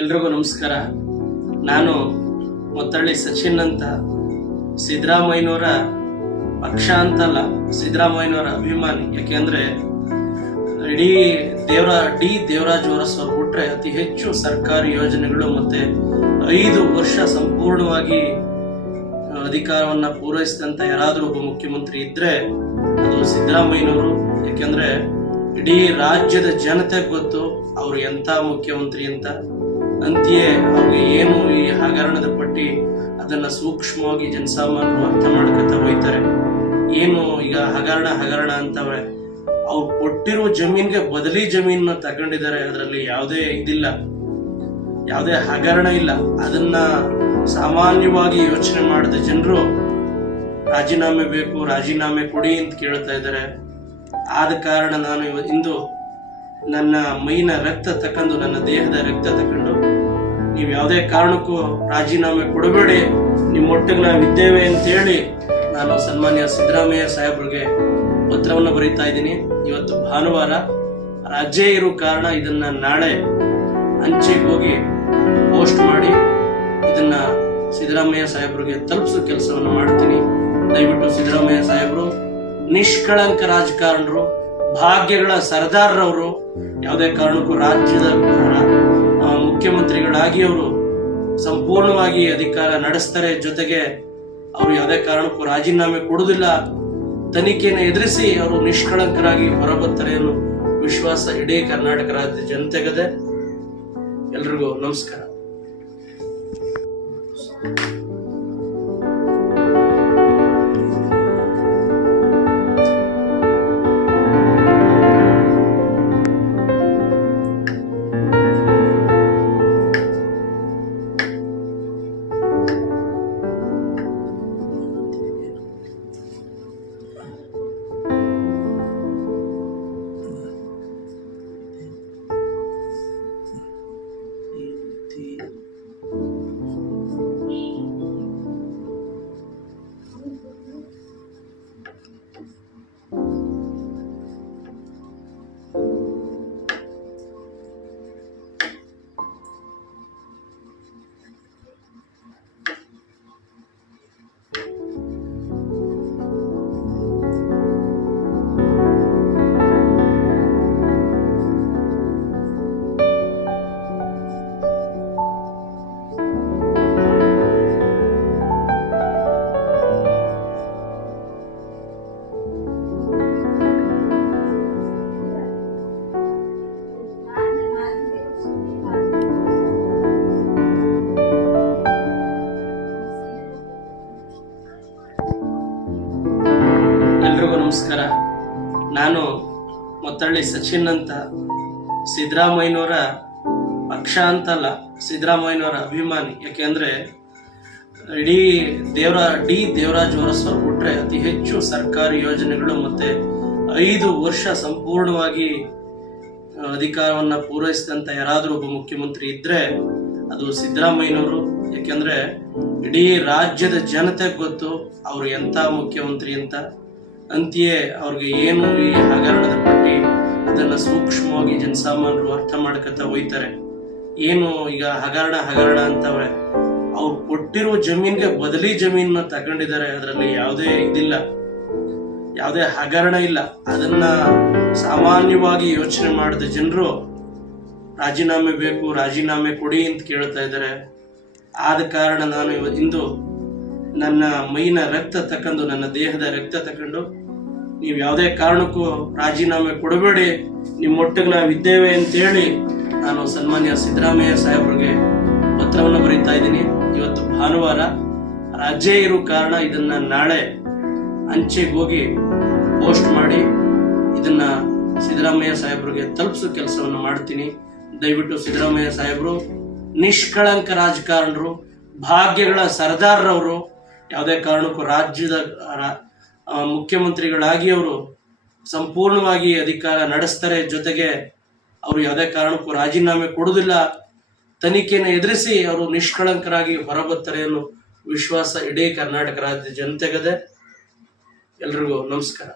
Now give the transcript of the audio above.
ಎಲ್ರಿಗೂ ನಮಸ್ಕಾರ. ನಾನು ಮೊತ್ತಳ್ಳಿ ಸಚಿನ್ ಅಂತ. ಸಿದ್ದರಾಮಯ್ಯನವರ ಪಕ್ಷ ಅಂತಲ್ಲ, ಸಿದ್ದರಾಮಯ್ಯನವರ ಅಭಿಮಾನಿ. ಯಾಕೆಂದ್ರೆ ಇಡೀ ದೇವರಾಜ್ ಅರಸು ಅವರು ಬಿಟ್ರೆ ಅತಿ ಹೆಚ್ಚು ಸರ್ಕಾರಿ ಯೋಜನೆಗಳು ಮತ್ತೆ 5 ವರ್ಷ ಸಂಪೂರ್ಣವಾಗಿ ಅಧಿಕಾರವನ್ನ ಪೂರೈಸಿದಂತ ಯಾರಾದ್ರೂ ಒಬ್ಬ ಮುಖ್ಯಮಂತ್ರಿ ಇದ್ರೆ ಅದು ಸಿದ್ದರಾಮಯ್ಯನವರು. ಯಾಕೆಂದ್ರೆ ಇಡೀ ರಾಜ್ಯದ ಜನತೆಗೆ ಗೊತ್ತು ಅವ್ರು ಎಂತ ಮುಖ್ಯಮಂತ್ರಿ ಅಂತ. ಅಂತೆಯೇ ಅವ್ರಿಗೆ ಏನು ಈ ಹಗರಣದ ಪಟ್ಟಿ ಅದನ್ನ ಸೂಕ್ಷ್ಮವಾಗಿ ಜನಸಾಮಾನ್ಯರು ಅರ್ಥ ಮಾಡ್ಕೊತಾ ಹೋಯ್ತಾರೆ. ಏನು ಈಗ ಹಗರಣ ಅಂತವೆ, ಅವ್ರು ಕೊಟ್ಟಿರೋ ಜಮೀನ್ಗೆ ಬದಲಿ ಜಮೀನ ತಗೊಂಡಿದ್ದಾರೆ. ಅದರಲ್ಲಿ ಯಾವುದೇ ಇದಿಲ್ಲ, ಯಾವುದೇ ಹಗರಣ ಇಲ್ಲ. ಅದನ್ನ ಸಾಮಾನ್ಯವಾಗಿ ಯೋಚನೆ ಮಾಡಿದ ಜನರು ರಾಜೀನಾಮೆ ಬೇಕು, ರಾಜೀನಾಮೆ ಕೊಡಿ ಅಂತ ಕೇಳ್ತಾ ಇದ್ದಾರೆ. ಆದ ಕಾರಣ ನಾನು ಇಂದು ನನ್ನ ಮೈನ ರಕ್ತ ತಕೊಂಡು, ನನ್ನ ದೇಹದ ರಕ್ತ ತಕೊಂಡು, ನೀವು ಯಾವುದೇ ಕಾರಣಕ್ಕೂ ರಾಜೀನಾಮೆ ಕೊಡಬೇಡಿ, ನಿಮ್ಮೊಟ್ಟಿಗೆ ನಾವಿದ್ದೇವೆ ಅಂತೇಳಿ ನಾನು ಸನ್ಮಾನ್ಯ ಸಿದ್ದರಾಮಯ್ಯ ಸಾಹೇಬ್ರಿಗೆ ಪತ್ರವನ್ನು ಬರೀತಾ ಇದ್ದೀನಿ. ಇವತ್ತು ಭಾನುವಾರ ರಜೆ ಇರೋ ಕಾರಣ ಇದನ್ನ ನಾಳೆ ಅಂಚೆಗೆ ಹೋಗಿ ಪೋಸ್ಟ್ ಮಾಡಿ ಇದನ್ನ ಸಿದ್ದರಾಮಯ್ಯ ಸಾಹೇಬ್ರಿಗೆ ತಲುಪಿಸೋ ಕೆಲಸವನ್ನು ಮಾಡ್ತೀನಿ. ದಯವಿಟ್ಟು ಸಿದ್ದರಾಮಯ್ಯ ಸಾಹೇಬ್ರು ನಿಷ್ಕಳಂಕ ರಾಜಕಾರಣರು, ಭಾಗ್ಯಗಳ ಸರ್ದಾರ್ರವರು. ಯಾವುದೇ ಕಾರಣಕ್ಕೂ ರಾಜ್ಯದ ಮುಖ್ಯಮಂತ್ರಿಗಳಾಗಿ ಅವರು ಸಂಪೂರ್ಣವಾಗಿ ಅಧಿಕಾರ ನಡೆಸ್ತಾರೆ. ಜೊತೆಗೆ ಅವರು ಯಾವುದೇ ಕಾರಣಕ್ಕೂ ರಾಜೀನಾಮೆ ಕೊಡುವುದಿಲ್ಲ. ತನಿಖೆಯನ್ನು ಎದುರಿಸಿ ಅವರು ನಿಷ್ಕಳಂಕರಾಗಿ ಹೊರಬರ್ತಾರೆ ಅನ್ನೋ ವಿಶ್ವಾಸ ಇಡೀ ಕರ್ನಾಟಕ ರಾಜ್ಯದ ಜನತೆಗದೆ. ಎಲ್ರಿಗೂ ನಮಸ್ಕಾರ. ಎಲ್ರಿಗೂ ನಮಸ್ಕಾರ. ನಾನು ಮೊತ್ತಳ್ಳಿ ಸಚಿನ್ ಅಂತ. ಸಿದ್ದರಾಮಯ್ಯನವರ ಪಕ್ಷ ಅಂತಲ್ಲ, ಸಿದ್ದರಾಮಯ್ಯನವರ ಅಭಿಮಾನಿ. ಯಾಕೆಂದ್ರೆ ಇಡೀ ದೇವರಾಜ್ ಅರಸು ಅವರು ಬಿಟ್ರೆ ಅತಿ ಹೆಚ್ಚು ಸರ್ಕಾರಿ ಯೋಜನೆಗಳು ಮತ್ತೆ 5 ವರ್ಷ ಸಂಪೂರ್ಣವಾಗಿ ಅಧಿಕಾರವನ್ನ ಪೂರೈಸಿದಂತ ಯಾರಾದ್ರೂ ಒಬ್ಬ ಮುಖ್ಯಮಂತ್ರಿ ಇದ್ರೆ ಅದು ಸಿದ್ದರಾಮಯ್ಯನವರು. ಯಾಕೆಂದ್ರೆ ಇಡೀ ರಾಜ್ಯದ ಜನತೆಗೆ ಗೊತ್ತು ಅವ್ರು ಎಂತ ಮುಖ್ಯಮಂತ್ರಿ ಅಂತ. ಅಂತೆಯೇ ಅವ್ರಿಗೆ ಏನು ಈ ಹಗರಣದ ಪಟ್ಟಿ ಅದನ್ನ ಸೂಕ್ಷ್ಮವಾಗಿ ಜನಸಾಮಾನ್ಯರು ಅರ್ಥ ಮಾಡ್ಕೊತಾ ಹೋಯ್ತಾರೆ. ಏನು ಈಗ ಹಗರಣ ಅಂತವೆ, ಅವ್ರು ಕೊಟ್ಟಿರೋ ಜಮೀನ್ಗೆ ಬದಲಿ ಜಮೀನ ತಗೊಂಡಿದ್ದಾರೆ. ಅದರಲ್ಲಿ ಯಾವುದೇ ಇದಿಲ್ಲ, ಯಾವುದೇ ಹಗರಣ ಇಲ್ಲ. ಅದನ್ನ ಸಾಮಾನ್ಯವಾಗಿ ಯೋಚನೆ ಮಾಡಿದ ಜನರು ರಾಜೀನಾಮೆ ಬೇಕು, ರಾಜೀನಾಮೆ ಕೊಡಿ ಅಂತ ಕೇಳ್ತಾ ಇದ್ದಾರೆ. ಆದ ಕಾರಣ ನಾನು ಇಂದು ನನ್ನ ಮೈನ ರಕ್ತ ತಕೊಂಡು, ನನ್ನ ದೇಹದ ರಕ್ತ ತಕೊಂಡು, ನೀವು ಯಾವುದೇ ಕಾರಣಕ್ಕೂ ರಾಜೀನಾಮೆ ಕೊಡಬೇಡಿ, ನಿಮ್ಮೊಟ್ಟಿಗೆ ನಾವಿದ್ದೇವೆ ಅಂತೇಳಿ ನಾನು ಸನ್ಮಾನ್ಯ ಸಿದ್ದರಾಮಯ್ಯ ಸಾಹೇಬ್ರಿಗೆ ಪತ್ರವನ್ನು ಬರೀತಾ ಇದ್ದೀನಿ. ಇವತ್ತು ಭಾನುವಾರ ರಜೆ ಇರೋ ಕಾರಣ ಇದನ್ನ ನಾಳೆ ಅಂಚೆಗೆ ಹೋಗಿ ಪೋಸ್ಟ್ ಮಾಡಿ ಇದನ್ನ ಸಿದ್ದರಾಮಯ್ಯ ಸಾಹೇಬ್ರಿಗೆ ತಲುಪಿಸೋ ಕೆಲಸವನ್ನು ಮಾಡ್ತೀನಿ. ದಯವಿಟ್ಟು ಸಿದ್ದರಾಮಯ್ಯ ಸಾಹೇಬ್ರು ನಿಷ್ಕಳಂಕ ರಾಜಕಾರಣರು, ಭಾಗ್ಯಗಳ ಸರ್ದಾರ್ರವರು. ಯಾವುದೇ ಕಾರಣಕ್ಕೂ ರಾಜ್ಯದ ಮುಖ್ಯಮಂತ್ರಿಗಳಾಗಿ ಅವರು ಸಂಪೂರ್ಣವಾಗಿ ಅಧಿಕಾರ ನಡೆಸ್ತಾರೆ. ಜೊತೆಗೆ ಅವರು ಯಾವುದೇ ಕಾರಣಕ್ಕೂ ರಾಜೀನಾಮೆ ಕೊಡುವುದಿಲ್ಲ. ತನಿಖೆಯನ್ನು ಎದುರಿಸಿ ಅವರು ನಿಷ್ಕಳಂಕರಾಗಿ ಹೊರಬರ್ತಾರೆ ಅನ್ನೋ ವಿಶ್ವಾಸ ಇಡೀ ಕರ್ನಾಟಕ ರಾಜ್ಯದ ಜನತೆಗದೆ. ಎಲ್ರಿಗೂ ನಮಸ್ಕಾರ.